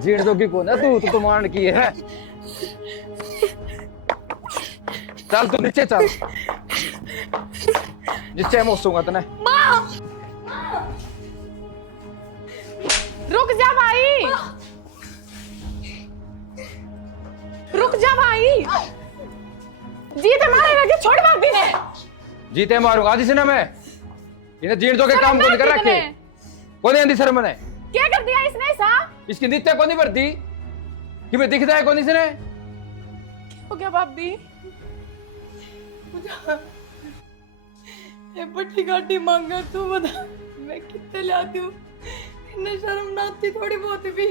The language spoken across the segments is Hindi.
जीण जोगी कौन है तू तो मान की है। चल तू नीचे चल, नीचे मोसूंगा तने। रुक जा भाई, रुक जा भाई। जीते मारेगा कि छोड़ भाभी ने। जीते मारूंगा जिसने मैं इन्हें जीण जोगे काम को नहीं कर रखे। कौन आंधी शर्म ने क्या कर दिया इसने सा? इसकी नित्य को नहीं भरती कि मैं दिखता है कौन इसने। हो गया भाभी? ये बड़ी गाड़ी मांगा तू बता मैं कितने लाती हूँ। इन्हें शर्म ना आती थोड़ी बहुत भी?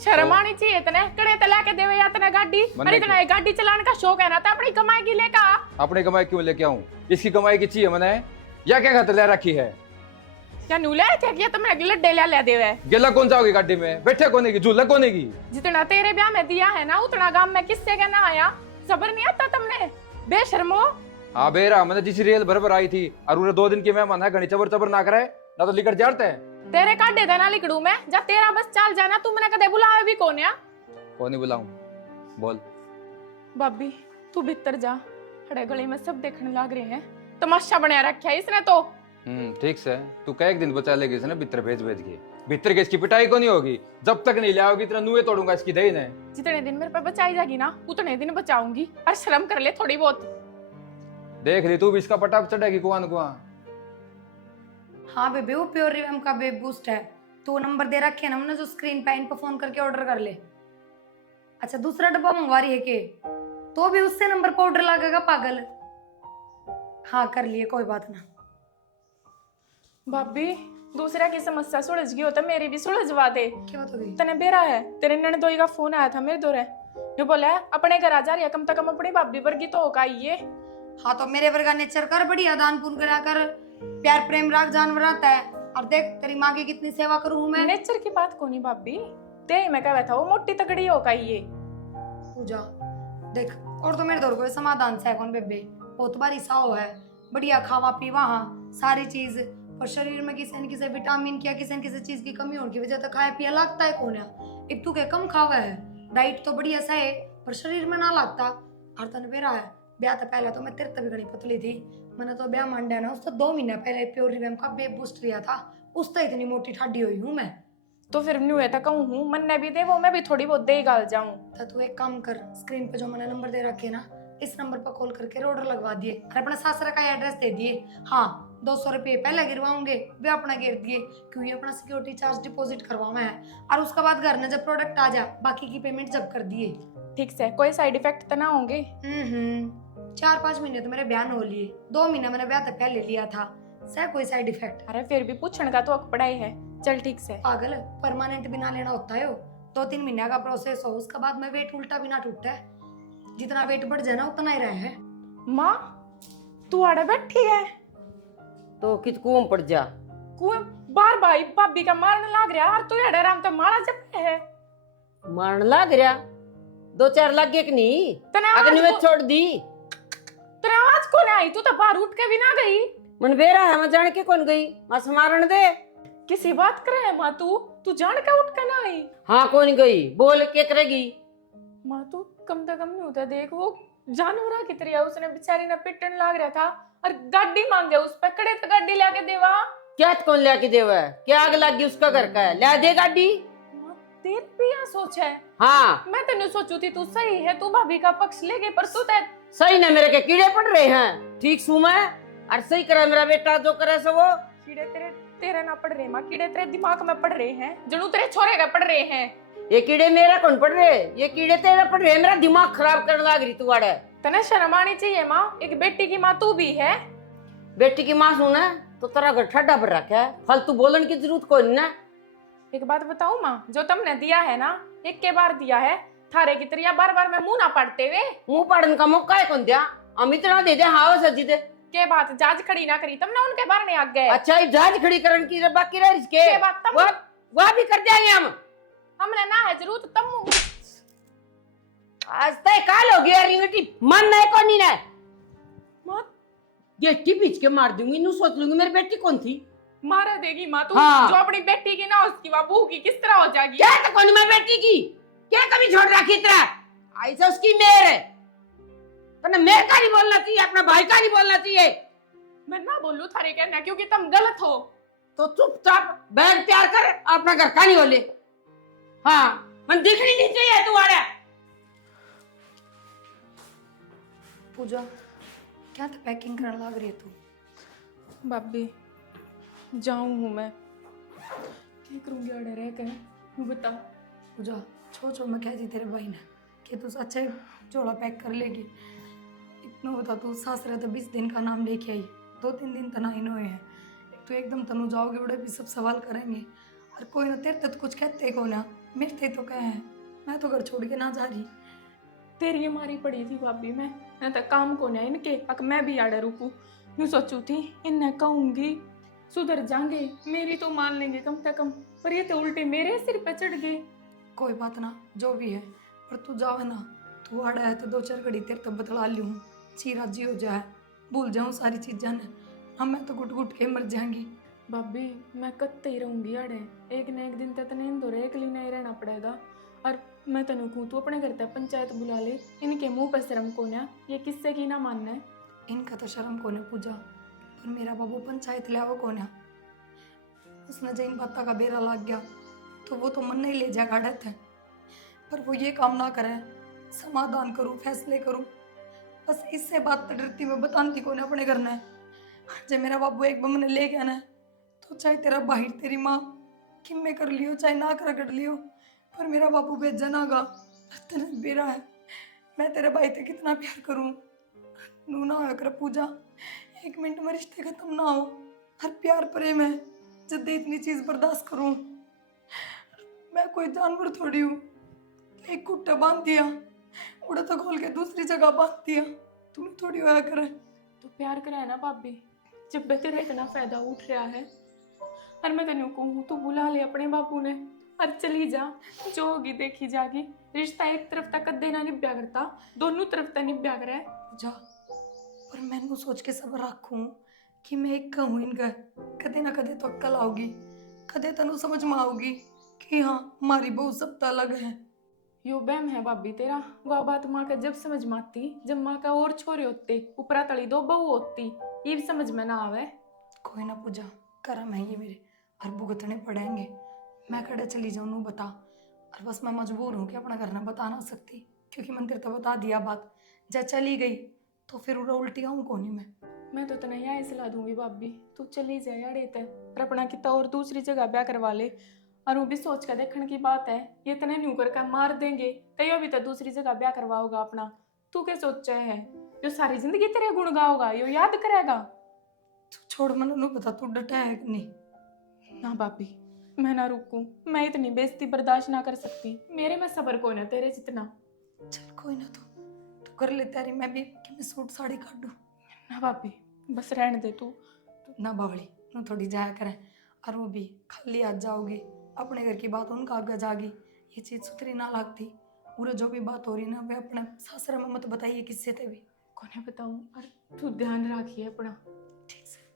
शर्म आनी चाहिए इतने कड़े तला के देवे या तने गाड़ी। अरे इतना गाड़ी चलाने का शौक है ना तो अपनी कमाई की लेका। अपनी कमाई क्यों लेके आऊं? इसकी कमाई की चाहिए मैंने या क्या खातिर ले रखी है? क्या नूले थे कि तुमने लड्डे ले देवे? गेला कौन जाओगी गाड़ी में? बैठे कोने की झूला कोने की? जितना तेरे ब्याह में दिया है ना उतना गांव में किससे कहना आया? सबर नहीं आता तुमने बेशर्मो। हाँ बेरा मैंने जिस रेल भर आई थी और उन्हें 2 दिन की मेहमान है, घनी चबर चबर ना करे ना तो लिकर जाते हैं। तेरे काटे देना लिखड़ू में जब तेरा बस चल जाना तू मैंने कदे बुलावे भी कौन है? कौन ही बुलाऊं बोल। भाभी तू भीतर जा, हड़े गली में सब देखने लग रहे हैं। तमाशा बनाया रखा है इसने तो। ठीक से तू कई एक दिन बचा लेगी इसने भीतर भेज के। भीतर के इसकी पिटाई को नहीं होगी जब तक नहीं लाओगी इतना नुए तोड़ूंगा इसकी दही ने। जितने दिन मेरे पर बचाई जाएगी ना उतने दिन बचाऊंगी। और शर्म कर ले थोड़ी बहुत। देख ली तू भी इसका पटाप चढ़ेगी कुआं कुआं। हाँ बेबी वो प्योर रिवैम का बेब बूस्ट है। तो नंबर दे रखे है ना हमने जो स्क्रीन पे इन पर फोन करके ऑर्डर कर ले। अच्छा दूसरा डब्बा मंगवा रही है के? तो भी उससे नंबर पर ऑर्डर लगेगा पागल। हाँ कर लिए कोई बात ना। भाभी दूसरा की समस्या सुलझ गई हो तो मेरी भी सुलझवा दे। क्या बात हो गई? तने बेरा है तेरे ननदोई का फोन आया था मेरे दोरे। ये बोला है अपने घर आ जा रही है कम से कम अपनी भाभी वर्गी तो होगा ये। हाँ तो मेरे वर्गा नेचर कर बढ़िया दान पुण्य करा कर प्यार प्रेम राग जानवर आता है। और देख तेरी माँ की कितनी सेवा करूँ मैं। नेचर की बात को नहीं भाभी ते मैं कहा था वो मोटी तगड़ी होगा ये। पूजा देख और तो मेरे दौर को समाधान से कौन बेबे बहुत बारी साओ है बढ़िया खावा पीवा हाँ सारी चीज। और शरीर में किसी न किसी विटामिन की किसी न किसी चीज की कमी होने की वजह से खाया पिया लगता है कौन है। एक तू के कम खावा है डाइट तो बढ़िया सा है पर शरीर में ना लगता। और तन बेरा है ब्याह तो पहले तो मैं तेरे तभी घनी पतली थी। मैंने तो ब्याह मान ना उससे 2 महीने पहले प्योर रिवैम का बेब बूस्ट लिया था। उससे इतनी मोटी ठाडी हुई हूँ मैं। तो फिर न्यू है कहूँ हूँ मन ने भी दे वो मैं भी थोड़ी बहुत दे गाल जाऊं। तो तू एक काम कर स्क्रीन पे जो मैंने नंबर दे रखे ना इस नंबर पर कॉल करके ऑर्डर लगवा दिए और अपना सासरा का एड्रेस दे दिए। हाँ 200 रुपये पहले गिरवाऊंगे वे अपना गिर दिए क्योंकि अपना सिक्योरिटी चार्ज डिपॉजिट करवाना है। और उसके बाद घर में जब प्रोडक्ट आ जा बाकी की पेमेंट जब कर दिए। ठीक से कोई साइड इफेक्ट तो ना होंगे? 4-5 महीने तो मेरे बयान हो लिए 2 महीने मैंने ब्याह तक पहले लिया था सह कोई साइड इफेक्ट। अरे फिर भी पूछने का तो हक पड़ाई है। चल ठीक से। पागल परमानेंट बिना लेना होता है 2-3 महीने का प्रोसेस हो उसके बाद में वेट उल्टा भी ना टूटता है। जितना वेट बढ़ जाए ना उतना ही रहे है। माँ तू आड़े बैठी है तो कित कुआं पड़ जा। कुएं बार भाई भाभी का मारने लाग रहा और तू अड़े राम तो मारा जब है मारन लाग रहा 2-4 लाग गए कि नहीं तने अग्नि में छोड़ दी। तेरे आवाज कौन आई? तू तो बाहर उठ के भी ना गई। मन बेरा है मैं जान के कौन गई बस मारन दे। किसी बात करे है माँ तू जान के उठ के ना आई? हाँ कौन गई बोल के करेगी? माँ तू कम से कम नहीं होता देख वो जानवर की तरह उसने बेचारी ने पिटन लाग रहा था और गाड़ी मांगे उस पे कड़े तो गाड़ी लाके देवा। क्या कौन लेके देवा है? क्या आग लगी उसका घर का है ला दे गाड़ी। माँ तेरी भी यहाँ सोच है। हाँ मैं तेने सोचू थी तू सही है तू भाभी का पक्ष लेके पर तू ते सही ना मेरे के कीड़े पड़ रहे हैं ठीक सू मैं और सही करा मेरा बेटा जो करे सो वो। कीड़े तेरे तेरे ना पड़ रहे माँ कीड़े तेरे दिमाग में पड़ रहे हैं जनू तेरे छोरे का पड़ रहे हैं। ये कीड़े मेरा कौन पड़ रहे ये कीड़े तेरा पड़ रहे मेरा दिमाग खराब करने लग रही तू आड़े। तने शर्म आनी चाहिए माँ एक बेटी की माँ तू भी है। बेटी की माँ सुना तो तेरा घर ठड्डा पर रखा है फालतू बोलने की जरूरत कोई ना। एक बात बताऊं माँ जो तुमने दिया है ना एक के बार दिया है थारे की तरह बार बार में मुंह ना पड़ते हुए। मुंह पड़ने का मौका है कौन दिया हम इतना दे दे हाँ सजी दे के बात जाज खड़ी ना करी तुमने उनके बारे में आ गए। अच्छा ये जहाज खड़ी करने की बाकी रह इसके के बात तुम वह भी कर जाएंगे हम। हमने ना है जरूरत तुम आज तय काल हो गया रिंगटी मन नहीं कोनी ना मत ये टी बीच के मार दूंगी नू सोच लूंगी मेरी बेटी कौन थी मारा देगी माँ तू। हाँ। जो अपनी बेटी की ना उसकी बाबू की किस तरह हो जाएगी। क्या तो कौन मैं बेटी की क्या कभी छोड़ रखी तरह ऐसा उसकी मेर है तो मेर का नहीं बोलना चाहिए अपना भाई का नहीं बोलना चाहिए। मैं ना बोलूं थारे कहना क्योंकि तुम गलत हो। तो चुपचाप बैग तैयार कर अपना घर का नहीं बोले। हाँ मन दिखनी नहीं चाहिए तुम्हारे। पूजा क्या था पैकिंग करने लग रही है तू। भाभी जाऊं हूँ मैं, क्या करूंगी अड़े रह कर, तू बता। पूजा छोड़ मैं कह दी तेरे भाई ने कि तू अच्छे जोड़ा पैक कर लेगी। इतना बता तू सास रहे तो 20 दिन का नाम लेके आई, 2-3 दिन तना इन हुए हैं। तो एकदम तनु जाओगे बड़े भी सब सवाल करेंगे और कोई ना तेरे तो कुछ कहते को ना मेरे थे तो कहे हैं मैं तो घर छोड़ के ना जा रही। तेरी हमारी पड़ी थी भाभी मैं तो काम को नहीं इनके अक मैं भी आड़े रुकू। यूँ सोचू थी इन्हें कहूंगी सुधर जाएंगे मेरी तो मान लेंगे कम से कम, पर ये तो उल्टे मेरे सिर पे चढ़ गए। कोई बात ना जो भी है, पर तू जावे ना तू आड़ा है तो 2-4 घड़ी तेरे तब बतला लूँ ची राजी हो जाए भूल जाऊँ सारी चीज़ें ने। हम मैं तो घुट घुट के मर जाएंगी। भाभी मैं कत्ते ही रहूंगी आड़े, एक न एक दिन तक नींद हो रहे अकेली नहीं रहना पड़ेगा। और मैं तेन कहूँ तू अपने घर तक पंचायत बुला ले, इनके मुंह पर शर्म को ना, ये किससे की ना मानना है। इनका तो शर्म को ने पूजा, पर मेरा बाबू पंचायत ले आओ को ना। उसने जैन बाता का बेरा लग गया तो वो तो मन नहीं ले जाएगा डर है, पर वो ये काम ना करे समाधान करूँ फैसले करूँ बस इससे बात डरती मैं बताती को ना अपने घर ने। जब मेरा बाबू एक बम ने ले गया ना तो चाहे तेरा भाई तेरी माँ किम में कर लियो चाहे ना कर लियो, पर मेरा बाबू बेजा ना गा तेरा बेरा है। मैं तेरे भाई से कितना प्यार करूँ नू ना हो कर पूजा, 1 मिनट में रिश्ते खत्म ना हो। हर प्यार प्रेम है जब इतनी चीज बर्दाश्त करूं। मैं कोई जानवर थोड़ी हूँ, एक कुट्टा बांध दिया उड़ा तो खोल के दूसरी जगह बांध दिया, तुम्हें थोड़ी होया करे। तो प्यार करे ना भाभी, जब तेरा इतना फायदा उठ रहा है और मैं तेन कहूँ तू बुला ले अपने बापू ने और चली जा, जो होगी देखी जागी। रिश्ता एक तरफ तक कदे ना निभ्या करता, दोनों तरफ तक निभ्या करे। जा पर मैंने सोच के सब रखूं कि मैं एक कहूँ इनका कदे ना कदे तो अक्ल आओगी, कदे तनु समझ में आओगी कि हाँ हमारी बहू सब अलग है। यो बहम है भाभी तेरा, वह बात माँ का जब समझ में आती जब माँ का और छोरे होते ऊपरा तली 2 बहू होती, ये भी समझ में ना आवे। कोई ना पूजा करम है ये मेरे और भुगतने पड़ेंगे। मैं कड़े चली जाऊँ नू बता, और बस मैं मजबूर हूँ कि अपना घर ना बता ना सकती क्योंकि मंदिर तो बता दिया बात, जब चली गई तो फिर उल्टी आऊँ कौन ही मैं तो तना यही सलाह दूंगी भाभी, तू चली जाए अड़े तक और अपना कितना और दूसरी जगह ब्याह करवा ले। और वो भी सोच कर देखने की बात है, ये तने न्यू कर मार देंगे कहीं भी तो दूसरी जगह ब्याह करवाओगा अपना। तू क्या सोचा है जो सारी जिंदगी तेरे गुण गाओगा यो याद करेगा। तू छोड़ मन नू बता तू डटा है कि नहीं। ना भाभी मैं ना रुकूं, मैं इतनी बेइज्जती बर्दाश्त ना कर सकती, मेरे में सब्र कौन है तेरे जितना। चल कोई ना तू कर ले तैयारी, मैं भी कि मैं सूट साड़ी काटूं। ना भाभी बस रहने दे तू। ना बावड़ी नू थोड़ी जाया करे, और वो भी खाली आज जाओगी अपने घर की बात उनका आगे जागी, ये चीज सुथरी ना लगती। पूरे जो भी बात हो रही ना वे अपने सासरा में मत बताइए किससे ते भी। कौन बताऊं, और तू ध्यान रखिए अपना। ठीक से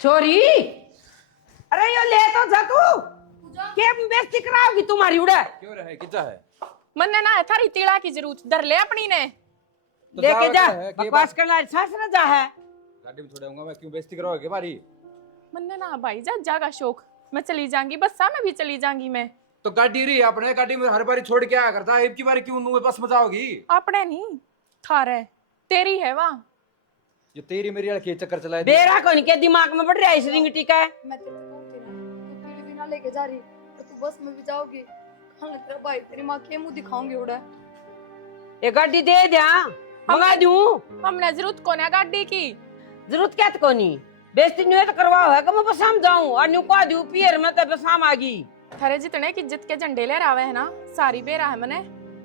छोरी अरे यो ले तो जा तू के बेइज्जती कराओगी तुम्हारी उड़े। क्यों रहे कितना है मन्ने ना थारी तिला की जरूरत डर ले अपनी ने तो लेके जा है कि बकवास करना सास ना जा है। गाड़ी में छोड़ूंगा मैं, क्यों बेइज्जती करोगे हमारी। मन्ने ना भाई जा जागा शौक, मैं चली जाऊंगी बस में भी चली जाऊंगी मैं। तो गाड़ी रही अपने गाड़ी में हर बारी छोड़ के आया करता है, एक की बारी क्यों नु बस मचाओगी। अपने नहीं थारे तेरी है वहाँ। ये तेरी मेरी लड़की चक्कर चलाए बेरा कौन के दिमाग में बढ़ रहा है इस रिंग टीका। मैं तेरे को कहती ना तू पीली भी ना लेके जा रही और तू बस में भी जाओगी, कहां लग तेरा भाई तेरी मां के मुंह दिखाऊंगी उड़ा। ये गाड़ी दे दिया मंगा दूं, हमने जरूरत कौन है गाड़ी की। जरूरत क्या तो कोनी बेइज्जती न्यू तो करवाओ है कि मैं बसाम जाऊं और न्यू को दूं पियर में तो बसाम आ गई। थारे जितने की इज्जत के झंडे लहरावे है ना सारी बेरा है मने,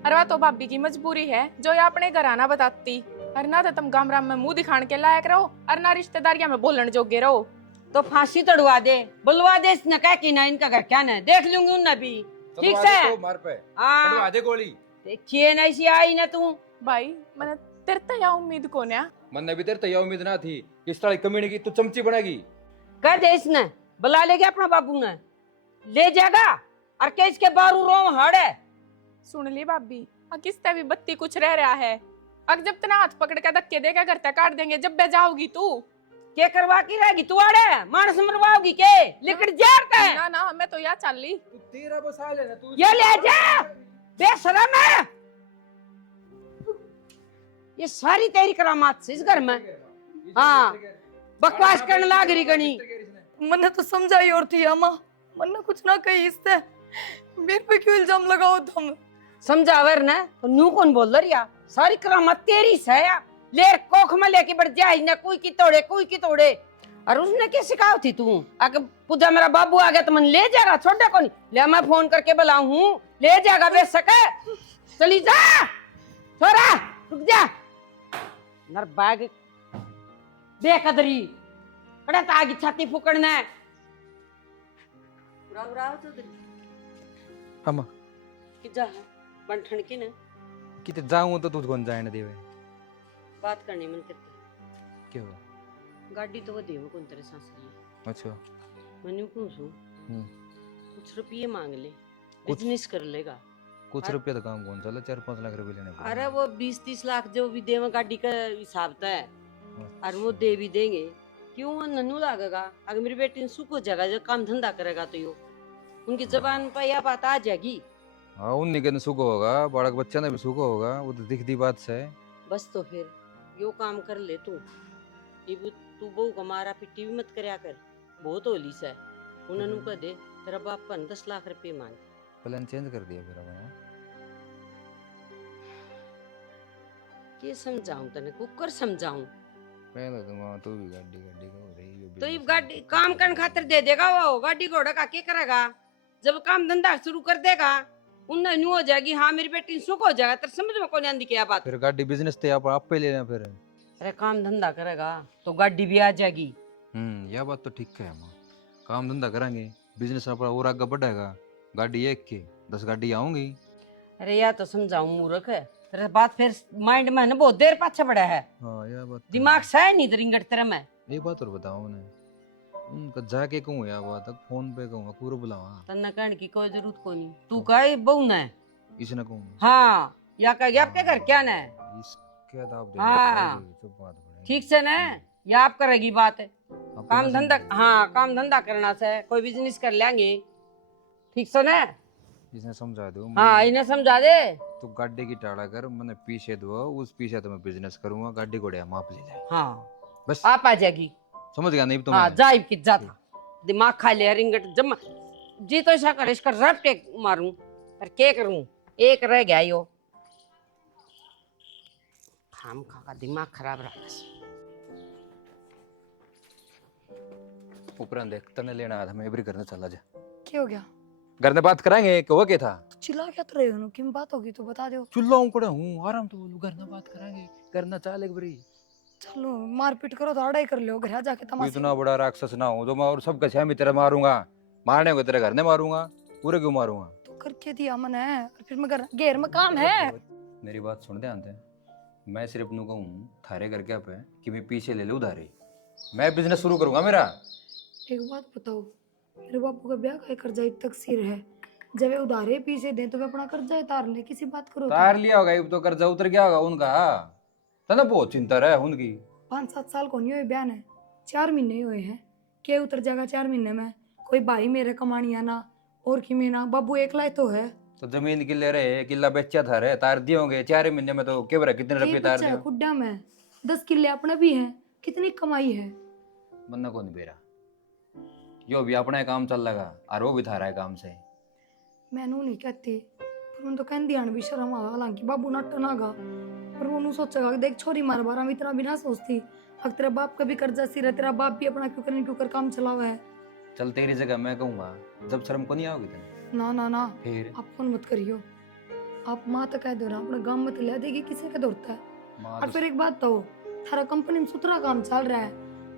और वह तो भाभी की मजबूरी है जो ये अपने घर आना बताती। और ना तो तुम गामराम में मुंह दिखाने के लायक रहो और ना रिश्तेदारियां में बोलने जोगे रहो। तो फांसी तड़वा दे बुलवा दे इसने कह कि ना इनका घर क्या ना देख लूंगी उन भी ठीक से मार पे हाँ दे गोली। देखिए ना इसी आई ना तू भाई मैंने तेरे तो या उम्मीद को ना मन भी तेरे तो यह उम्मीद ना थी कि इस तरह की कमीने की तू चमची बनेगी। कह दे इसने बुला लेगा अपना बाबू ने, ले जाएगा और के इसके बारू रोम हड़ है। सुन ली भाभी, किसते भी बत्ती कुछ रह रहा है। अगर जब तना हाथ पकड़ के धक्के देगा करता काट देंगे जब बे जाओगी तू। के करवा की रहेगी तू आड़े मानस मरवाओगी के लिकड़ जाता है। ना ना मैं तो यहाँ चल ली। तू तेरा बसा लेना तू। ये ले जा बेशरम है। ये सारी तेरी करामात से इस घर में। हाँ बकवास करने लाग रही गणी। मैंने तो समझाई और थी अम्मा, मैंने कुछ ना कही इससे, मेरे पे क्यों इल्जाम लगाओ तुम। समझावर ने तो नू कौन बोल रहा, सारी करामात तेरी से है। ले कोख में लेके बढ़ जाए ना, कोई की तोड़े। और उसने क्या सिखाओ थी तू? अगर पूजा मेरा बाबू आ गया तो मन ले जाएगा, छोटा कौन ले, मैं फोन करके बुलाऊं हूँ, ले जाएगा बे सके। चली जा छोरा, रुक जा नर बैग बेकदरी कड़ा तागी छाती फुकड़ना। उराव चौधरी हम कि जा है बंठन की ना किते जाऊं तो तू कौन जाने देवे। बात करनी मन करती क्यों? गाड़ी तो वो देव कौन तेरे सांस लिए। अच्छा मैंने पूछूं कुछ रुपये मांग ले, बिजनेस कर लेगा। कुछ रुपया तो काम कौन चला, 4-5 लाख रुपए लेने पड़ेंगे। अरे वो 20-30 लाख जो भी देव गाड़ी का हिसाब था है, और वो दे भी देंगे। क्यों वो नन्नू लागेगा? अगर मेरी बेटी सुख हो जाएगा, जो काम धंधा करेगा तो यो उनकी जबान पर यह बात आ जाएगी। हाँ उन्हीं के सुख होगा, बालक बच्चा ने भी सुख होगा, वो तो दिखती बात से। बस तो फिर यो काम कर ले तू। तू बहू को मारा पिट्टी भी मत करया कर, बहुत होली से। उन्होंने कह दे तेरा बाप पर 10 लाख रुपए मांग। प्लान चेंज कर दिया फिर अपना। ये समझाऊं तने कुकर समझाऊं। पहले तो मां तू भी गाड़ी का हो रही है। तो ये गाड़ी काम करने खातिर दे देगा, वो गाड़ी घोड़ा का क्या करेगा? जब काम धंधा शुरू कर देगा उन्हें न्यू हो जाएगी। हाँ मेरी बेटी सुख हो जाएगा, तेरे समझ में कौन आंदी क्या बात। फिर गाड़ी बिजनेस तो आप पे लेना फिर। अरे काम धंधा करेगा तो गाड़ी भी आ जाएगी। यह बात तो ठीक है मां। काम धंधा करेंगे, बिजनेस अपना और आगे बढ़ेगा। गाड़ी एक के 10 गाड़ी आऊंगी। अरे यार तो समझाऊं मूर्ख है, तेरे बात फिर माइंड में ना बहुत देर पाछे पड़ा है। हाँ यह बात दिमाग से नहीं रिंगट तेरे में। एक बात और बताओ ने, उनका जाके कहूँ या बात फोन पे कहूँ पूरा बुलावा। तन्ना कहने की कोई जरूरत को नहीं, तू कहे बहू ना इसने कहूँ। हाँ या कह गया आपके घर क्या ना इसके तो आप हाँ ठीक से ना, या आप करेगी बात है। काम धंधा, हाँ काम धंधा करना से कोई बिजनेस कर लेंगे ठीक से ना। इसने समझा दो। हाँ इन्हें समझा दे। तो गाड़ी की टाड़ा कर, मैंने पीछे दो, उस पीछे तो मैं बिजनेस करूंगा, गाड़ी घोड़े माप ले जाए। हाँ बस आप आ जाएगी। समझ गया नहीं तो हाँ जाइब की जाता दिमाग खा ले रिंगट जमा जी। तो ऐसा कर इसका रफ टेक मारूं और क्या करूं, एक रह गया यो खाम खा का दिमाग खराब रहा। ऊपर देख तने लेना आया था, मैं भी करने चला जा। क्या हो गया? घर में बात कराएंगे कि वो क्या था? तो चिल्ला क्या तो रहे हो? कि बात होगी तो बता दो। चुल्लाऊं कड़ा हूँ, आराम तो बोलूं, घर में बात कराएंगे, करना चाले बरी। चलो मारपीट करो तो लड़ाई कर लो, घर जाके कोई तमाशा। इतना बड़ा राक्षस ना हूँ जो मैं और सबका छह में तेरे मारूंगा। मारने को तेरे घर ने मारूंगा, पूरे क्यों मारूंगा? तो करके दिया मैंने, और फिर मैं घेर में काम है। मेरी बात सुन ध्यान से। मैं सिर्फ नू कहूँ थारे घर क्या पे कि मैं पीछे ले लूं उधारी, मैं बिजनेस शुरू करूंगा मेरा। एक बात बताओ, मेरे बापू का ब्याह का कर्जा इतना तक सिर है, जब वे उधारे पीछे दे तो वे अपना कर्जा उतार ले, किसी बात करो। तार लिया होगा, तो कर्जा उतर गया होगा उनका। तना बहुत चिंता है उनकी। 5-7 साल को नहीं हुए ब्याह ने, 4 महीने ही हुए हैं। क्या उतर जाएगा 4 महीने में? कोई भाई मेरे कमानिया ना और कि में ना, बाबू एकला ही तो है। तो जमीन किले रहे, किला बेचा था रे, तार दिए होंगे 4 महीने में। तो क्या बरा कितने रुपए तार दिए? कुड्डा में 10 किले अपने भी हैं, कितनी कमाई है। बन्ना को नहीं बेरा, यो भी अपना काम चल लगा और वो भी था रहा है काम से। मैनू नहीं कहती, पर उन तो कह दिया भी शर्म आवा। हालांकि बाबू नट नागा, पर वो सोचेगा देख छोरी मार बारा में इतना भी ना सोचती। अगर तेरा बाप का भी कर्जा सिर है, तेरा बाप भी अपना क्यों कर काम चलावा है। चल तेरी जगह मैं कहूँगा, जब शर्म को नहीं आओगी तेरे। ना ना ना फिर आप फोन मत करियो, आप माँ तो कह दो ना, अपने गांव में तो ले देगी, किसी का दौड़ता है। और फिर एक बात तो, थारा कंपनी में सुथरा काम चल रहा है,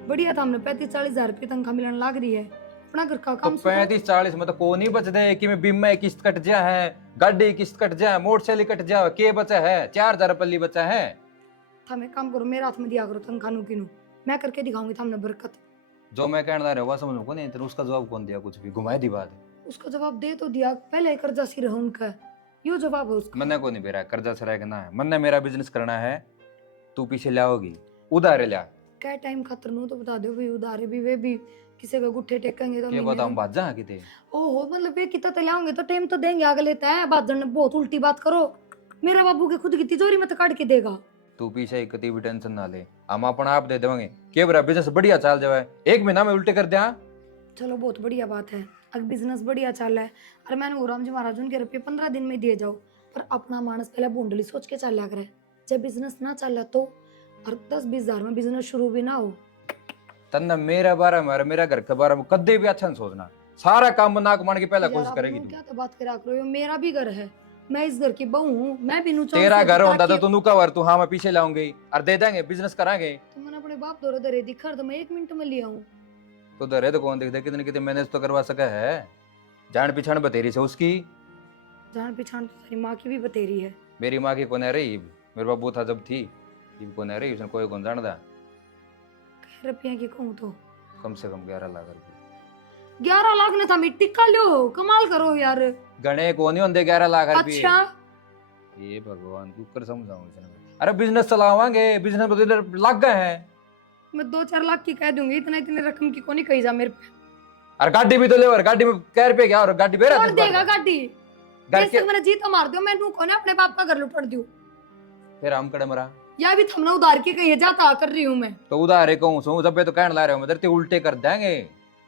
बढ़िया था। हमने 35-40 हजार रुपये तनख्वाह मिलने लग रही है, अपना घर का काम। 35-40 में तो को नहीं बच दे कि मैं बीमा किस्त कट जा है, गाड़ी किस्त कट जा, मोटरसाइकिल कट जा, के बचा है? 4,000 पल्ली बचा है। थम एक काम करो, मेरे हाथ में दिया करो तनखा नु किनु, मैं करके दिखाऊंगी थमने बरकत। जो मैं कहना रहा हुआ समझ को नहीं, तेरे उसका जवाब कौन दिया? कुछ भी घुमाई दी बात। उसका जवाब दे तो दिया, पहले कर्जा सिर है उनका, यो जवाब है उसका। मन्ने को नहीं बेरा कर्जा सराय करना है, मन्ने मेरा बिजनेस करना है, तू पीछे लाओगी उधारे लिया क्या टाइम खातर नु तो बता दो भाई, उधारे भी वे भी किसी का गुट्ठे टेकेंगे तो के बता हम बात जा किते। ओहो मतलब वे कितना तलाओगे तो टाइम तो देंगे, आगे लेता है बात जन बहुत उल्टी बात करो। मेरा बाबू के खुद की तिजोरी में तो काट के देगा। तू पीछे ही कती भी टेंशन ना ले, हम अपना आप दे देंगे, के बरा बिजनेस बढ़िया चल जाए, 1 महीना में उल्टे कर दिया। चलो बहुत बढ़िया बात है, अगर बिजनेस बढ़िया चल रहा है और मैंने वो राम जी महाराज उनके रुपये 15 दिन में दिए जाओ, पर अपना मानस पहले बूंडली सोच के चल करे। जब बिजनेस ना चल रहा तो और 10-20 हजार में बिजनेस शुरू भी ना हो। तन्ना मेरा बारे में, मेरा घर के बारे में कदे भी अच्छा नहीं सोचना, सारा काम नाक मान के पहले कोशिश करेगी तू। क्या तो बात करा करो, यो मेरा भी घर है, मैं इस घर की बहू हूँ, मैं भी नु तेरा घर होता तो तू कवर तू हाँ मैं पीछे लाऊंगी और दे देंगे, बिजनेस करांगे। तो मैंने अपने बाप दौरे दरे दिखा तो मैं 1 मिनट में लिया हूँ। तो दरे तो कौन देखते, कितने कितने मैनेज तो करवा सका है, जान पिछाण बतेरी से उसकी। जान पहचान तो तेरी माँ की भी बतेरी है। मेरी माँ की कौन है रही, मेरे बाबू था जब थी, ये कौन है रही, उसने कोई कौन जानदा। रुपया की कहूँ तो कम से कम 11 लाख रुपए। 11 लाख ने था मिट्टी का लो, कमाल करो यार। गणे को नहीं होंगे 11 लाख रुपए। अच्छा ये भगवान तू कर समझाऊं इसने। अरे बिजनेस चलावांगे, बिजनेस में तो लग गए हैं। मैं 2-4 लाख की कह दूंगी, इतना इतने रकम की कोनी कही जा मेरे पे। और गाड़ी भी तो ले, और गाड़ी में क्या रुपए क्या, और गाड़ी बेरा कौन देगा गाड़ी? घर के जैसे मेरा जी तो मार दो, मैं कोने अपने बाप का घर लुट दूं। फिर हम कड़े मरा या भी थमना उधार की कही जाता कर रही हूं मैं। तो उधारे कहूं सो जब तो कहने ला रहे हो मदर ते उल्टे कर देंगे,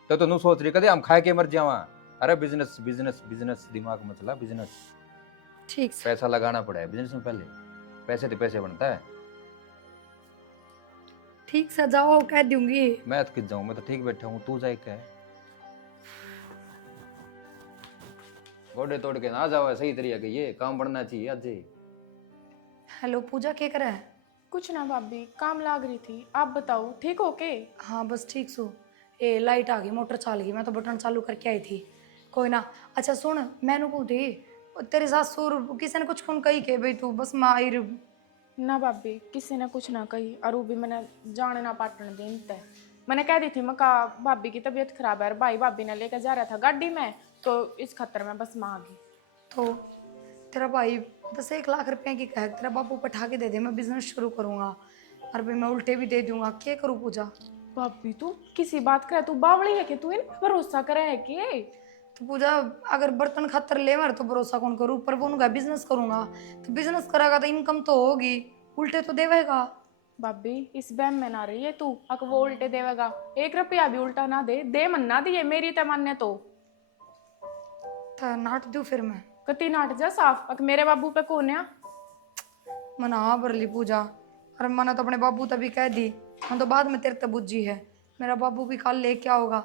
तो तू सोच रही कदे हम खाए के मर जावा। अरे बिजनेस बिजनेस बिजनेस दिमाग में चला, बिजनेस ठीक से पैसा लगाना पड़ा है बिजनेस में, पहले पैसे तो पैसे बनता है। ठीक से जाओ, कह दूंगी। मैं तो किस जाऊं, मैं तो ठीक बैठा हूँ, तू जाए क्या गोडे तोड़ के ना जाओ, सही तरीके के ये काम बनना चाहिए आज। हेलो पूजा, क्या करे है? कुछ ना भाभी, काम लाग रही थी, आप बताओ ठीक हो के? हाँ बस ठीक सो। ए लाइट आ गई, मोटर चल गई, मैं तो बटन चालू करके आई थी। कोई ना। अच्छा सुन, मैंने पूछी तेरी सासुर किसी ने कुछ कौन कही के भाई तू बस माँ आई ना भाभी, किसी ने कुछ ना कही, और वो भी मैंने जाने ना पाटन दिन तय मैंने कह दी थी, मैं कहा भाभी की तबीयत खराब है, और भाई भाभी ने लेकर जा रहा था गाड़ी में, तो इस खतर में बस माँ आ गई। तो तेरा भाई बस 1 लाख रुपए की कह, तेरा बापू पठा के दे दे, मैं बिजनेस शुरू करूंगा और भाई मैं उल्टे भी दे दूंगा। क्या करूँ पूजा? भाभी तू किसी बात करे, तू बावली है कि तू इन पे भरोसा करे है कि? तो पूजा अगर बर्तन खातर ले मार तो भरोसा कौन करूँ, पर वो उनका बिजनेस करूंगा, तो बिजनेस करेगा तो इनकम तो होगी, उल्टे तो देवेगा। भाभी इस बहम में ना रही है तू, अक वो उल्टे देवेगा, 1 रुपया भी उल्टा ना दे मन ना दिए मेरी तमन्ने तो नाट दूं फिर मैं? कति नाट जा साफ, अक मेरे बाबू पे कौन है? मना हाँ बरली पूजा, अरे मना तो अपने बाबू तभी कह दी, हम तो बाद में तेरे तब बुझी है। मेरा बाबू भी कल ले क्या होगा,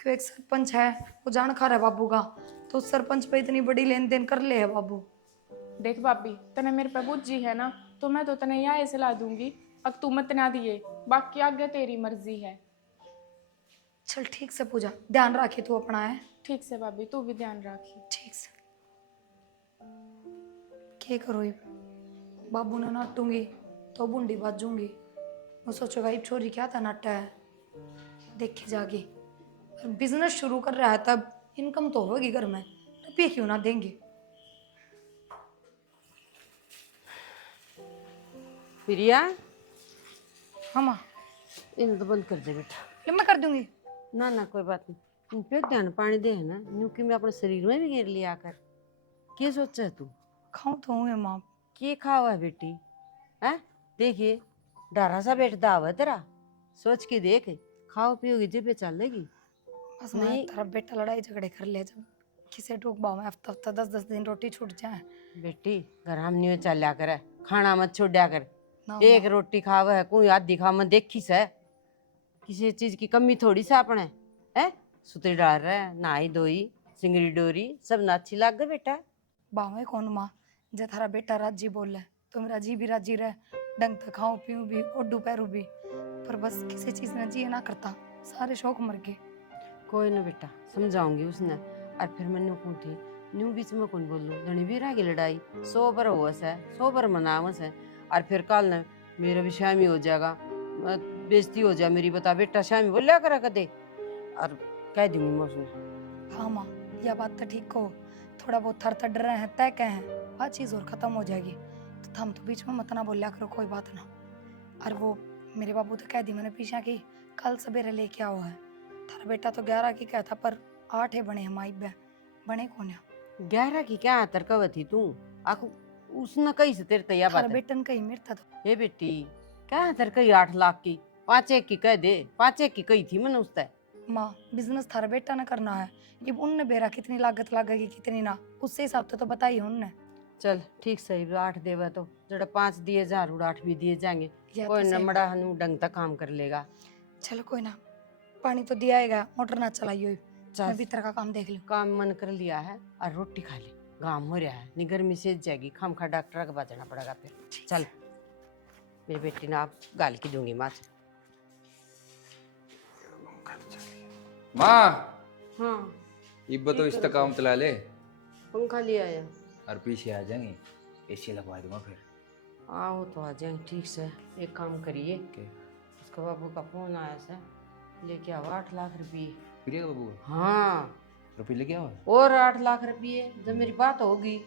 क्यों एक सरपंच है वो जान खा रहा है बाबू का, तो उस सरपंच पे इतनी बड़ी लेन देन कर ले है बाबू। देख भाभी, तने मेरे पे बुझी है ना, तो मैं तो तने यहाँ ऐसे ला दूंगी, अक तू मत ना दिए, बाकी आगे तेरी मर्जी है। चल ठीक से पूजा, ध्यान रखी तू अपना है। ठीक से भाभी, तू भी ध्यान रखी। ठीक से। क्या करो ये, बाबू ने नाटूंगी तो बूंदी बाजूंगी, वो सोचेगा ये छोरी क्या था नाटा है, देखी जागी। बिजनेस शुरू कर रहा है तब इनकम तो होगी घर में, रुपये क्यों ना देंगे। प्रिया, हाँ माँ, इन्हें तो बंद कर दे बेटा। ले मैं कर दूंगी। ना ना कोई बात नहीं, इन पे ध्यान पानी दे है ना, क्योंकि मैं अपने शरीर में भी घेर लिया कर। क्या सोचा है तू? खाऊं तो हूँ माँ। क्या खावा है बेटी? है देखिए, डारा सा बैठता हुआ तेरा, सोच के देख, खाओ पियोगी जेबे चलेगी। बस नहीं, तेरा बेटा लड़ाई झगड़े कर ले, जब किसे टोक बाव में हफ्ता हफ्ता 10-10 दिन रोटी छूट जाए। बेटी घर हम नहीं चल्या कर, खाना मत छोड़ा कर, ना एक रोटी खावा है कोई आधी खावा देखी से, किसी चीज की कमी थोड़ी सा अपने है। सुतरी डाल रहा है, नहाई धोई सिंगरी डोरी सब ना अच्छी लग गई बेटा। बावे कौन माँ, जब थारा बेटा राजी बोले तो मेरा जी भी राजी रहे, डंग तक खाऊं पीऊं भी ओडू पैरू भी, पर बस किसी चीज ने जी ना करता, सारे शौक मर गए। कोई ना बेटा, समझाऊंगी उसने। और फिर मैंने कौन थी न्यू बीच में कौन बोलूं, धनी भी रह गई लड़ाई, 100 बार होवस है, 100 बार मनावस है। और फिर कल ने मेरा भी शामी हो जाएगा, बेइज्जती हो जाए मेरी। बता बेटा शामी बोलिया करा कदे, और कह दूंगी मैं उसने। हाँ माँ, यह बात तो ठीक हो, थोड़ा बहुत थर थर रहे हैं तय कहे हैं, बात चीज़ और ख़त्म हो जाएगी। तो हम तो बीच में मत ना बोलिया करो, कोई बात ना। और वो मेरे बाबू तो कह दी मैंने पीछा की कल सवेरे लेके आओ है। थारा बेटा तो 11 की कहता, पर 8 है बने हमारी बने कौन है? 11 की क्या आतर कब थी तू? आखो उसने कही से तेरे तैयार थारा बात है। बेटन कहीं मिलता तो। ए बेटी क्या आतर कही 8 लाख की? 5 एक की कह दे, 5 एक की कही थी मैंने उससे। माँ बिजनेस थारा बेटा ने करना है, ये उनने बेरा कितनी लागत लगेगी कितनी ना, उससे हिसाब से तो बताइए उनने। चल ठीक सही, 8 देवा तो जड़ा 5 दिए जा, 8 भी दिए जाएंगे। या कोई तो सही। नमड़ा हनु ढंग तक काम कर लेगा। चलो कोई ना, पानी तो दिया आएगा, मोटर ना चलाइयो, चल मैं भीतर का काम देख लूं। काम मन कर लिया है और रोटी खा ले, गाम हो रहा है, नहीं गर्मी से जाएगी, खाम खा डॉक्टर के पास जाना पड़ेगा फिर। चल मेरी बेटी ने आप गाल की दूंगी माँ से। माँ हाँ इब्बा तो इस तक काम चला ले पंखा ले आया। और पीछे आ जाएंगे, एसी लगवा दूंगा फिर। आओ तो आ जाए, ठीक से। एक काम करिए, के उसका बाबू का फोन आया से, लेके आओ 8 लाख रुपये। प्रिया बाबू हाँ रुपये लेके आओ। और 8 लाख रुपये जब मेरी बात होगी।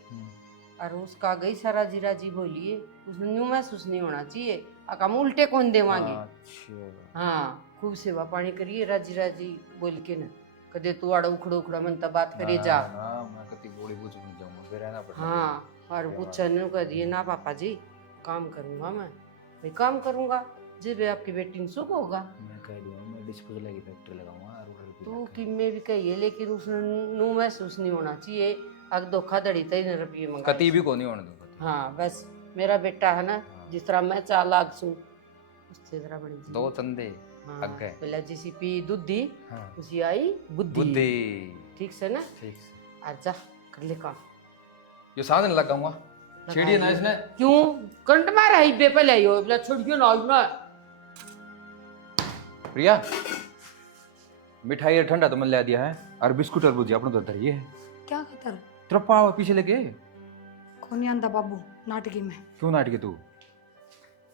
और उसका गई सारा जीरा जी बोलिए, उसने न्यू महसूस नहीं होना चाहिए, अकाम उल्टे कौन देवांगे। अच्छा हाँ खूब सेवा पानी करिए, राजी राजी बोल के ना, कदे तू आड़ा उखड़ा उखड़ा मन तब बात करे जा। ना मैं कति गोली बुझ बन जाऊंगा, फिर रहना पड़ेगा। हाँ और पूछने कह दिए ना पापा जी काम करूंगा मैं काम करूंगा जब आपकी बेटी ने सुख होगा। मैं कह दूंगा मैं डिस्पोजल की फैक्ट्री लगाऊंगा और उधर भी तू कि मैं भी कहिए, लेकिन उसने न्यू महसूस नहीं होना चाहिए। अग धोखाधड़ी 3 रुपये मंगा कति भी को नहीं होने दूंगा। हाँ बस मेरा बेटा है ना, जिस तरह मैं चालाक सू उससे जरा बड़ी जी। दो चंदे हाँ, अग गए। पहला जिसी पी दूधी हाँ उसी आई बुद्धि। बुद्धि ठीक से ना, ठीक से। आजा कर ले काम। ये साधन लगाऊंगा छेड़िए ना इसने। क्यों कंट मारा ही बे पहले आई हो, बोला छोड़ियो ना ना। प्रिया मिठाई और ठंडा तो मन ला दिया है, और बिस्कुट और भुजिया अपने उधर ये है। क्या खतर? तेरा पाव पीछे लेके कौन आंदा बाबू नाटकी में? क्यों नाटकी तू?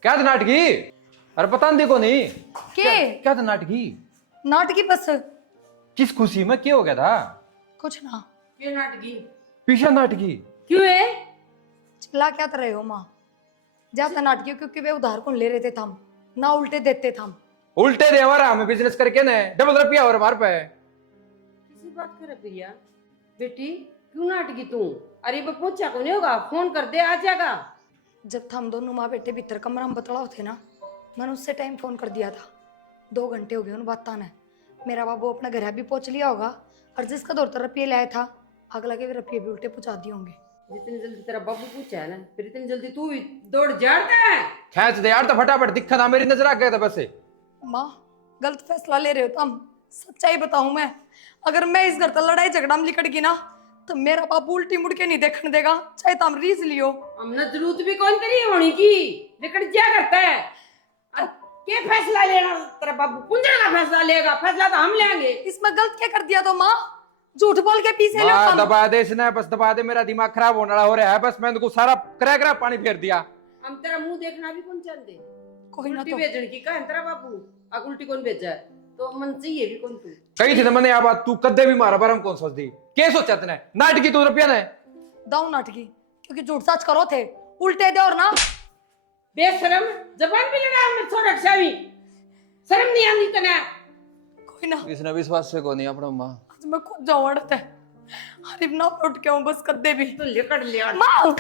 क्या था नाटकी? अरे पता नहीं को नहीं क्या था नाटकी? नाटकी बस किस खुशी में क्या हो गया था? कुछ ना। क्यों नाटकी? पीछे नाटकी क्यों है? चिल्ला क्या रहे हो माँ? ज्यादा नाटकी क्योंकि वे उधार कौन ले रहे थे थम, ना उल्टे देते थम। उल्टे दे हमारा, हमें बिजनेस करके ना डबल रुपया और हमारे पे। किसी बात करे प्रिया बेटी, क्यों नाटकी तू? अरे वो पूछा को नहीं होगा, फोन कर दे आ जाएगा। जब हम दोनों माँ बेटे भीतर कमरा में बतलाओ थे ना, मैंने उससे टाइम फोन कर दिया था। 2 घंटे हो गए उन बात ने। मेरा बाबू अपना घर भी पहुंच लिया होगा, और जिसका 2 रुपये लाया था अगला के रुपये भी उल्टे पहुंचा दिए होंगे। जितनी जल्दी तेरा बाबू पूछा है ना, फिर इतनी जल्दी तू भी दौड़ जाता है। खींच दे यार, तो फटाफट दिखा था, मेरी नजर आ गया था बस से। माँ गलत फैसला ले रहे हो तुम, सच्चाई बताऊं मैं, अगर मैं इस घर तक लड़ाई झगड़ा में लिकट गई ना, तो मेरा बाबू उल्टी मुड़ के नहीं देखने देगा, चाहे तुम रीस लियो। हमने जरूरत भी कौन तेरी होनी की, लेकिन क्या करता है? क्या फैसला लेना? तेरा बाबू कुंजरा का फैसला लेगा, फैसला तो हम लेंगे। इसमें गलत क्या कर दिया तो माँ? झूठ बोल के पीछे लो माँ तुम। दबा दे इसने, बस दबा दे, मेरा दिमाग खराब होने वाला हो रहा है, बस मैंने को सारा करा पानी फेर दिया। हम तेरा मुंह देखना भी कौन चाहते? कोई ना उल्टी तो भेजने की कहा तेरा बाबू, अब उल्टी कौन भेजा है? तो मन चाहिए भी कौन तू? कही थी ना मैंने, आप तू कदे भी मारा बार हम कौन सोच दी? क्या सोचा तूने? नाटकी 2 रुपया ने दाऊ नाटकी, क्योंकि झूठ सच करो थे, उल्टे दे और ना। बेशरम जबान भी लगा मैं छोड़ रक्षावी, शर्म नहीं आनी तने? कोई ना, इसने विश्वास से को नहीं अपना माँ। आज मैं खुद जाऊं अड़त है, अरे ना उठ के हूं बस कदे भी तो लेकर ले आ। माँ।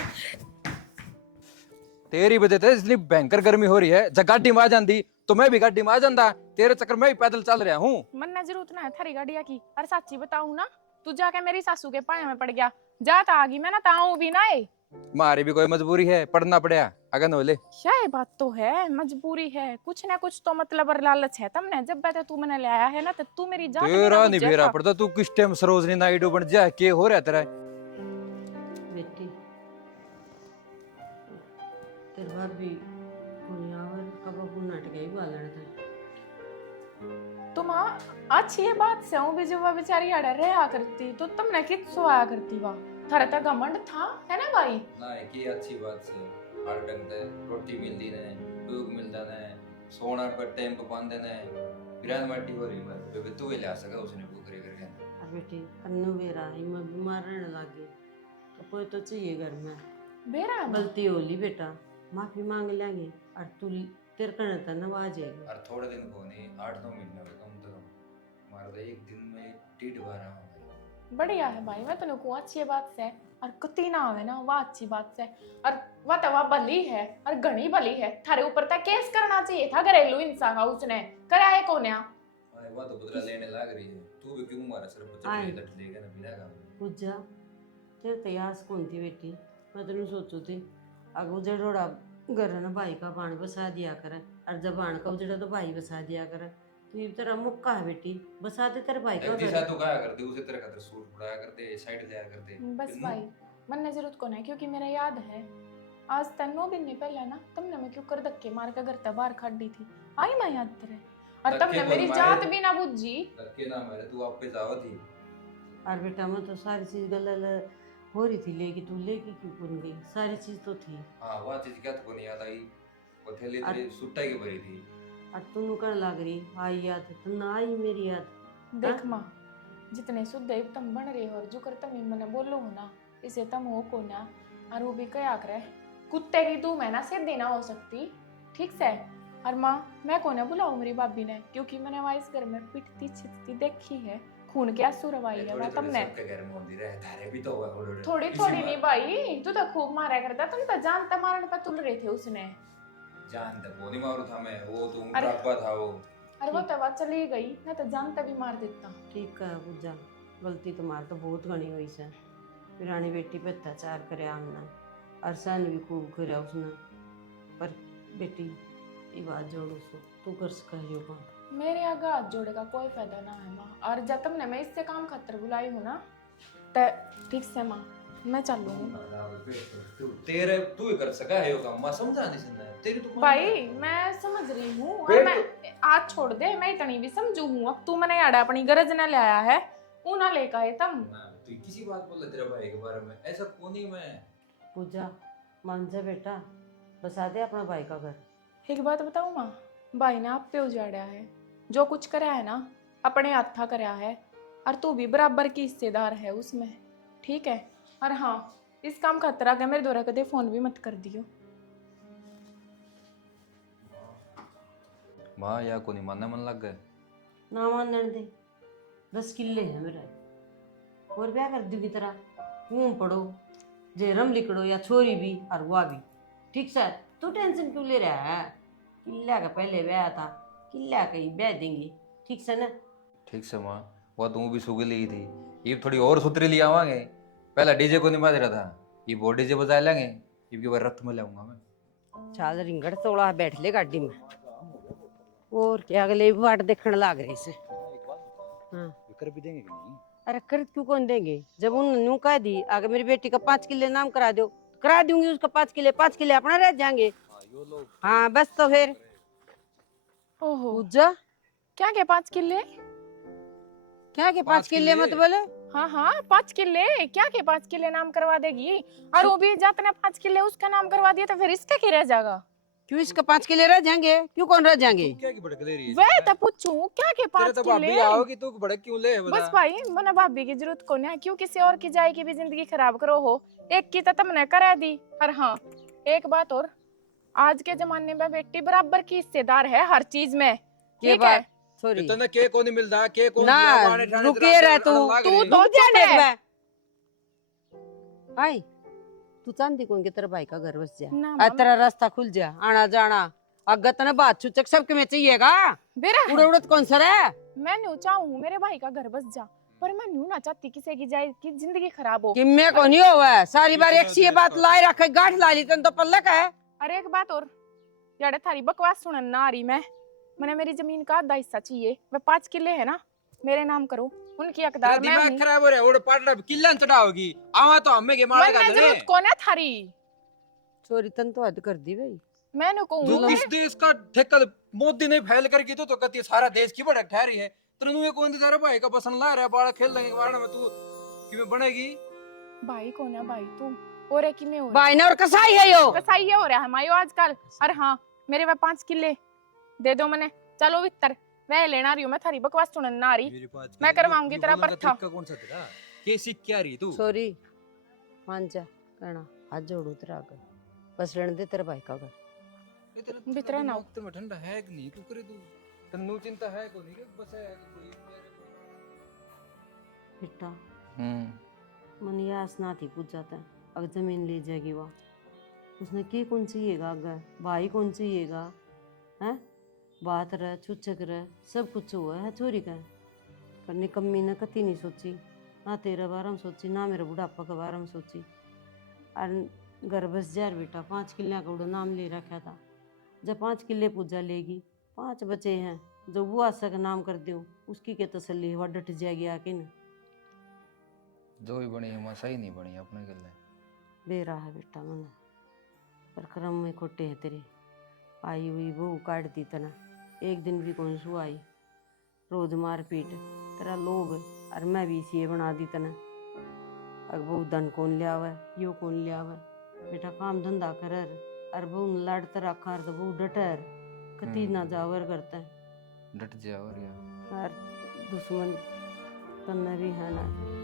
तेरी वजह से इसलिए भयंकर गर्मी हो रही है, जब गाड़ी में आ जाती तो मैं भी गाड़ी में आ जाता, तेरे चक्कर में भी पैदल चल रहा हूँ। मन ने जरूरत ना है थारी गाड़िया की। अरे सच्ची बताऊं ना, तू जाके मेरी सासू के पाए में पड़ गया, जाता आ गई मैं ना ताऊ भी ना है। हमारी भी कोई मजबूरी है, पढ़ना पड़ेगा अगर न होले। ये बात तो है, मजबूरी है, कुछ ना कुछ तो मतलब और लालच है तुमने। जब बैठे तू मैंने ले आया है ना, तो तू मेरी जान तेरा नहीं भेरा पड़ता, तू किस टाइम सरोजनी नायडू बन जा, के हो रहा तेरा? बेटी तेरे भाभी पुण्यावर कब अपन नाटक ही बालण था। तुम अच्छी ये बात से हूँ भी, जब वह बेचारी अड़े रहा करती तो तुमने किस आया करती वाह, थारा तो घमंड था है ना भाई? ना की अच्छी बात से हर ढंग से रोटी मिलती ने, दुख मिलता है, सोना पर टाइम पे पान देना है, बिरान माटी हो रही है, बेबे तू ही ला सका उसने बुकरी करके। अब बेटी अन्नू बेरा ही मैं बीमार रहने लगी तो कोई तो चाहिए घर में। बेरा गलती होली बेटा, माफी मांग लेंगे और तू तेरे करने था नवाज जाएगा। और थोड़े दिन को नहीं 8-9 महीने में कम तो कम मार दे, एक दिन में 1.5 बार आऊं। बढ़िया है भाई, मैं तने को अच्छी बात से और कती ना आवे ना वह अच्छी बात से, और वह तो वह भली है और घनी भली है। थारे ऊपर तक केस करना चाहिए था घरेलू हिंसा का, उसने कराया कौन है? वो तो बदला लेने लग रही है, तू भी क्यों मारा सर पर चढ़ के लट लेगा ना बिना काम। पूजा तेरे तो यास कौन थी बेटी, मैं तेन सोचू थी अगर उजड़ा घर ना भाई का बाण बसा दिया करे, और जब बाण का उजड़ा तो भाई बसा दिया करे। तो ये तेरा मुक्का है बेटी, बसा दे तेरे भाई का एक घर। दिशा तो कहा कर दे उसे, तेरे खातिर सूट पड़ाया कर दे, साइड लिया कर दे बस भाई मन जरूरत को नहीं, क्योंकि मेरा याद है आज तक 9 दिन नहीं पहले ना तुमने मैं क्यों कर धक्के मार के घर बाहर खड़ दी थी, आई मैं याद तेरे, और धक्के तुमने कौन मेरी मारे? जात भी ना बुझी। धक्के ना मारे, तू आप पे जावत ही। और बेटा मैं तो सारी चीज गलत हो रही थी, लेगी तू लेगी क्यों कौन गई, सारी चीज तो थी। हाँ वह चीज क्या तो नहीं याद आई, वो थैली तेरी सुट्टा की भरी थी। और तू नुकड़ लग रही आई याद, तू ना आई मेरी याद। देख माँ, जितने शुद्ध तुम बन रहे हो और जो कर तुम मैंने बोलो हो ना, इसे तुम हो को ना, और वो भी क्या करे कुत्ते की तू मैं ना सीधी ना हो सकती, ठीक से। और माँ मैं को ना बुलाऊं मेरी भाभी ने, क्योंकि मैंने वहाँ इस घर में पिटती छिटती देखी है, खून के आंसू रवाई है वहाँ तुमने। सबके घर में होती रहे, थारे भी तो हुआ थोड़ी थोड़ी नहीं भाई, तू तो खूब मारा करता, तुम तो जानता मारने पर तुल रहे थे उसने। जानता वो नहीं मारू था मैं, वो तो अरे- अब्बा था वो। अरे वो तो बात चली गई ना, तो जानता भी मार देता। ठीक है पूजा, गलती तुम्हारी तो बहुत घनी हुई से, पुरानी बेटी पे अत्याचार करे हमने, और सहन भी खूब करे उसने, पर बेटी ये बात जोड़ो सो तू कर सका यो काम। मेरे आगे हाथ जोड़े का कोई फायदा ना है माँ, और जब तुमने मैं इससे काम खातर बुलाई हूँ ना, तो ठीक से माँ मैं चलूँ। तेरे तू ही कर सका है यो काम, मैं समझा नहीं सुनना तेरी तो भाई मैं समझ रही हूँ, और मैं आज छोड़ दे, मैं इतनी भी समझू हूँ। अब तू मैंने आड़ा अपनी गरज न ले आया है, ऊ ना लेकर आए तुम। तू किसी बात बोल तेरे भाई के बारे में, ऐसा कौन नहीं मैं। पूजा मान जा बेटा, बसा दे अपना भाई का घर। एक बात बताऊँ माँ, भाई ने आप पे उजाड़ा है, जो कुछ करा है ना अपने हाथा करा है, और तू भी बराबर की हिस्सेदार है उसमें, ठीक है। और हाँ इस काम खातर आगे मेरे द्वारा कदे फोन भी मत कर दियो। माँ या को नहीं मानना मन लग गए ना मानने दे, 10 किले हैं मेरे, और ब्याह कर दूगी तरह मुंह पड़ो जे रम लिकड़ो या छोरी भी और हुआ भी, ठीक से। तू टेंशन क्यों ले रहा है, किला का पहले ब्याह था, किला का ही ब्याह देंगे, ठीक से ना। ठीक से माँ, वो तू भी सुगली ली थी, ये थोड़ी और सुतरी ले आवांगे। पहला डीजे को नहीं बज रहा था, ये वो डीजे बजा लेंगे, इनके बाद रथ में लाऊंगा मैं। चाल रिंगड़ तोड़ा बैठ ले गाड़ी में, और क्या अगले भी बाट देखने लग रहे से। हाँ कर भी देंगे कि नहीं? अरे कर क्यों कौन देंगे, जब उन्होंने यूं कह दी अगर मेरी बेटी का 5 किले नाम करा दो, करा दूंगी उसका 5 किले अपना रह जाएंगे। हाँ बस तो फिर ओहो पूजा क्या के 5 किले? क्या के 5 किले मत बोले। हाँ हाँ 5 किले क्या के 5 किले नाम करवा देगी, और वो भी जाते ने 5 किले उसका नाम करवा दिया, तो फिर इसका क्या रह जाएगा? क्यों इसका 5 किले रह जाएंगे, क्यों कौन रह जाएंगे। क्या की भड़क ले रही है? वे तो पूछूं क्या के 5 किले? आओगी तू भड़क क्यों ले बता? बस भाई मना भाभी की जरूरत को नहीं, क्यों किसी और की जाएगी भी जिंदगी खराब करो हो, एक की तो तुमने करा दी। और हाँ एक बात और, आज के जमाने में बेटी बराबर की हिस्सेदार है हर चीज में, ठीक है। सॉरी इतना के को नहीं मिलता, के को ना रुके रह तू तू चुप है। रह। आई तू चांदी कौन के तेरा भाई का घर बस जा, ना आज मामा। तेरा रास्ता खुल जा आना जाना, अगत ना बात चुचक सबके में चाहिएगा, बेरा उड़ उड़त कौन सर है। मैं न्यू चाहूँ मेरे भाई का घर बस जा, पर मैं न्यू ना चाहती किसी की जाए की जिंदगी खराब हो। किम्मे को नहीं होवा, सारी बार एक सी बात लाए रखे गांठ ला ली तन तो पल्लक है। अरे एक बात और, यार थारी बकवास सुनन ना आ रही मैंने मेरी जमीन का आधा हिस्सा चाहिए, वे 5 किले है ना मेरे नाम करो, उनकी हकदार मैं हूँ। खराब हो रहा है, ओड़ पाटला किल्ला चढ़ाओगी, आवा तो हमें के मार वरना जरूरत कौन है थारी, चोरी तन तो हद कर दी भाई। मैंने कहूँ इस देश का ठेका मोदी ने फैल करके तो कहती है सारा देश की बड़ा ठहरी है, तेनू ये कौन तेरा भाई का पसंद ला रहा है, बाल खेल लेंगे वारण में तू किਵੇਂ बनेगी। भाई कौन है भाई तू, और है कि मैं हो भाई ना और कसाई है यो। कसाई है हो रहा है मायो आजकल। और हाँ मेरे वह 5 किले दे दो मैंने, चलो भीतर वह लेना रही हूँ मैं, थारी बकवास सुनन ना आ रही। मैं करवाऊंगी तेरा परथा। कौन सा तेरा कैसी क्या रही तू? सॉरी मान जा कहना हाथ जोड़ू तेरा आगे, बस रहने दे तेरे भाई का घर। भीतर ना वक्त में ठंडा है कि नहीं, क्यों करे तू? तन्नू चिंता है को नहीं, बस है कोई बेटा हम्म। मन यास ना थी पूछ जाता है, अगर जमीन ले जाएगी वह उसने के कौन चाहिएगा, अगर भाई कौन चाहिएगा है, बात रहे चुचक रहे सब कुछ हुआ है चोरी का। पर निकम्मी ने कति नहीं सोची, ना तेरे बारे में सोची ना मेरे बुढ़ापा के बारे में सोची। और घर बस जार बेटा 5 किले का उड़ा नाम ले रखा था, जब 5 किले पूजा लेगी 5 बचे हैं, जो वो आशा का नाम कर दो उसकी क्या तसल्ली है, वह डट जाएगी आके न। जो भी बनी है सही नहीं बनी अपने गले बेरा है बेटा मन, पर क्रम में खोटे हैं तेरे। आई हुई बहू काट दी तना, एक दिन भी कौन सु आई, रोज मार पीट तेरा लोग, और मैं भी इसी बना दी तना। अब बहू धन कौन लिया हुआ है, यो कौन लिया हुआ है, बेटा काम धंधा कर, और बहू न लड़ता रखा तो बहू डटर कति ना जावर करता है, डट जा और यार। और दुश्मन तन्ने भी है ना।